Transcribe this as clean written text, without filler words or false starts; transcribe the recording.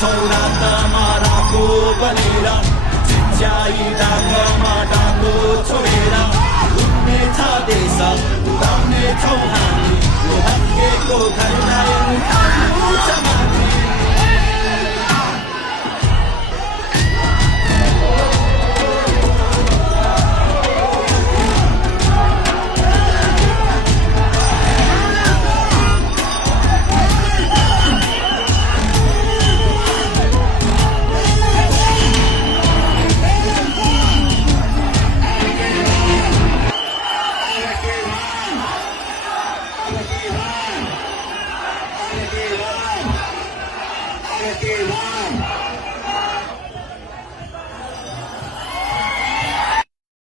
छोरा तमाराको बनेर चिच्याई डाकमा डाको छोडेर घुम्ने छ देश उडाउने छौँ हामी यो भाग्यको घरलाई उठाउनु छ माथि One.